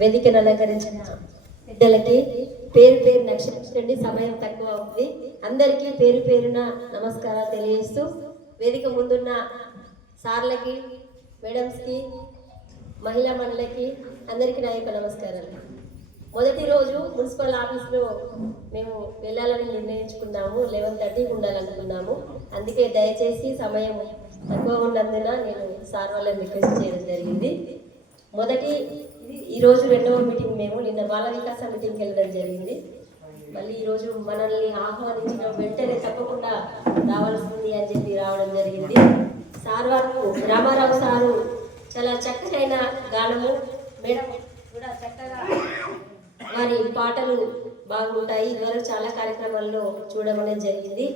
వేదికను అలంకరించిన పెద్దలకి పేరు పేరు నక్షత్రండి. సమయం తక్కువ అవుతుంది. అందరికీ పేరు పేరున నమస్కారాలు తెలియజేస్తూ వేదిక ముందున్న సార్లకి, మేడమ్స్కి, మహిళా మండలికి అందరికీ నా యొక్క నమస్కారాలు. మొదటి రోజు మున్సిపల్ ఆఫీస్లో మేము వెళ్ళాలని నిర్ణయించుకున్నాము. 11:30కి ఉండాలనుకున్నాము. అందుకే దయచేసి సమయం తక్కువ ఉన్నందున నేను సార్ వాళ్ళని రిక్వెస్ట్ చేయడం జరిగింది. ఈరోజు రెండవ మీటింగ్. మేము నిన్న బాల వికాస మీటింగ్కి వెళ్ళడం జరిగింది. మళ్ళీ ఈరోజు మనల్ని ఆహ్వానించిన వెంటనే తప్పకుండా రావాల్సింది అని చెప్పి రావడం జరిగింది. సార్ వారు రామారావు సారు చాలా చక్కనైన గానము, మేడం కూడా చక్కగా వారి పాటలు బాగుంటాయి. ఇదివరకు చాలా కార్యక్రమాల్లో చూడమనేది జరిగింది.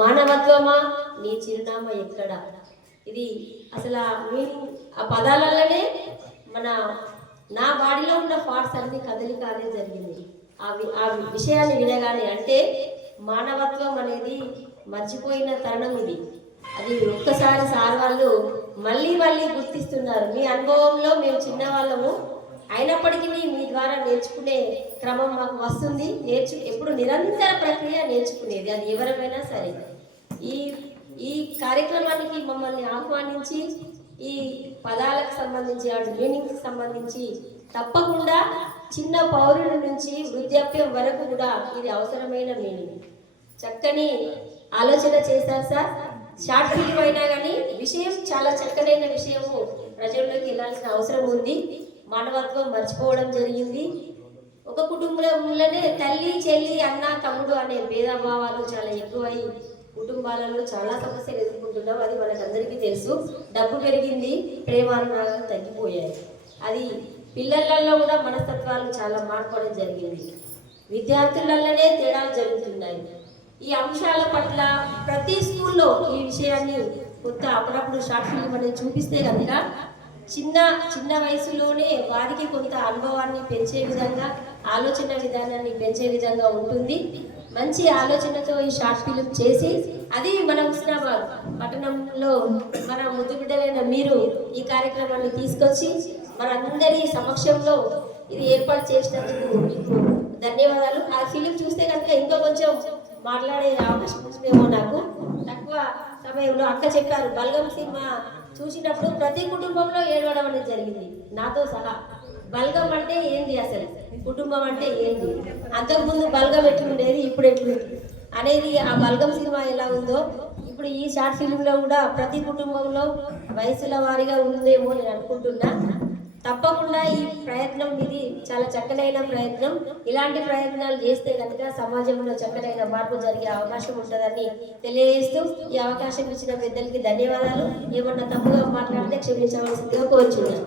మానవత్వమా నీ చిరునామా ఎక్కడ, ఇది అసలు ఆ పదాలలోనే నా బాడీలో ఉన్న పార్ట్స్ అన్ని కదలిక అనేది జరిగింది. ఆ విషయాన్ని వినగానే, అంటే మానవత్వం అనేది మర్చిపోయిన తరుణం ఇది. అది ఒక్కసారి సార్ వాళ్ళు మళ్ళీ గుర్తిస్తున్నారు. మీ అనుభవంలో మేము చిన్నవాళ్ళము అయినప్పటికీ మీ ద్వారా నేర్చుకునే క్రమం మాకు వస్తుంది. ఎప్పుడు నిరంతర ప్రక్రియ నేర్చుకునేది, అది ఎవరైనా సరే. ఈ కార్యక్రమానికి మమ్మల్ని ఆహ్వానించి ఈ పదాలకు సంబంధించి, ఆ మీనింగ్కి సంబంధించి తప్పకుండా చిన్న పౌరుల నుంచి వృద్ధాప్యం వరకు కూడా ఇది అవసరమైన మీనింగ్. చక్కని ఆలోచన చేశారు సార్. షార్ట్ ఫిల్మ్ అయినా కానీ విషయం చాలా చక్కనైన విషయము ప్రజల్లోకి వెళ్ళాల్సిన అవసరం ఉంది. మానవత్వం మర్చిపోవడం జరిగింది. ఒక కుటుంబంలోనే తల్లి, చెల్లి, అన్న, తమ్ముడు అనే భేదభావాలు చాలా ఎక్కువై కుటుంబాలలో చాలా సమస్యలు ఎదుర్కొంటున్నాం. అది మనకందరికీ తెలుసు. డబ్బు పెరిగింది, ప్రేమానురాగాలు తగ్గిపోయాయి. అది పిల్లలలో కూడా మనస్తత్వాలు చాలా మార్పడం జరిగింది. విద్యార్థులలోనే తేడాలు జరుగుతున్నాయి. ఈ అంశాల పట్ల ప్రతి స్కూల్లో ఈ విషయాన్ని కొత్త అప్పుడప్పుడు షార్ట్ ఫిల్మ్ అనేది చూపిస్తే కనుక చిన్న వయసులోనే వారికి కొంత అనుభవాన్ని పెంచే విధంగా, ఆలోచన విధానాన్ని పెంచే విధంగా ఉంటుంది. మంచి ఆలోచనతో ఈ షార్ట్ ఫిల్మ్ చేసి అది మన హుస్నాబాద్ పట్టణంలో మన ముద్దు బిడ్డలైన మీరు ఈ కార్యక్రమాన్ని తీసుకొచ్చి మనందరి సమక్షంలో ఇది ఏర్పాటు చేసినందుకు మీకు ధన్యవాదాలు. ఆ ఫిలిం చూస్తే కనుక ఇంకా కొంచెం మాట్లాడే అవకాశం ఉంటుందేమో. నాకు తక్కువ సమయంలో అక్క చెప్పారు, బల్గం సినిమా చూసినప్పుడు ప్రతి కుటుంబంలో ఏడవడం అనేది జరిగింది, నాతో సహా. బల్గం అంటే ఏంది, అసలు కుటుంబం అంటే ఏంది, అంతకుముందు బల్గం ఎట్లుండేది, ఇప్పుడు ఎట్లుంది అనేది, ఆ బల్గం సినిమా ఎలా ఉందో ఇప్పుడు ఈ షార్ట్ ఫిల్మ్లో కూడా ప్రతి కుటుంబంలో వయసుల వారీగా ఉందేమో నేను అనుకుంటున్నా. తప్పకుండా ఈ ప్రయత్నం ఇది చాలా చక్కనైన ప్రయత్నం. ఇలాంటి ప్రయత్నాలు చేస్తే కనుక సమాజంలో చక్కనైన మార్పు జరిగే అవకాశం ఉంటుందని తెలియజేస్తూ ఈ అవకాశం ఇచ్చిన పెద్దలకి ధన్యవాదాలు. ఏమన్నా తప్పుగా మాట్లాడితే క్షమించవలసిందిగా కోరుచున్నాను.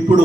ఇప్పుడు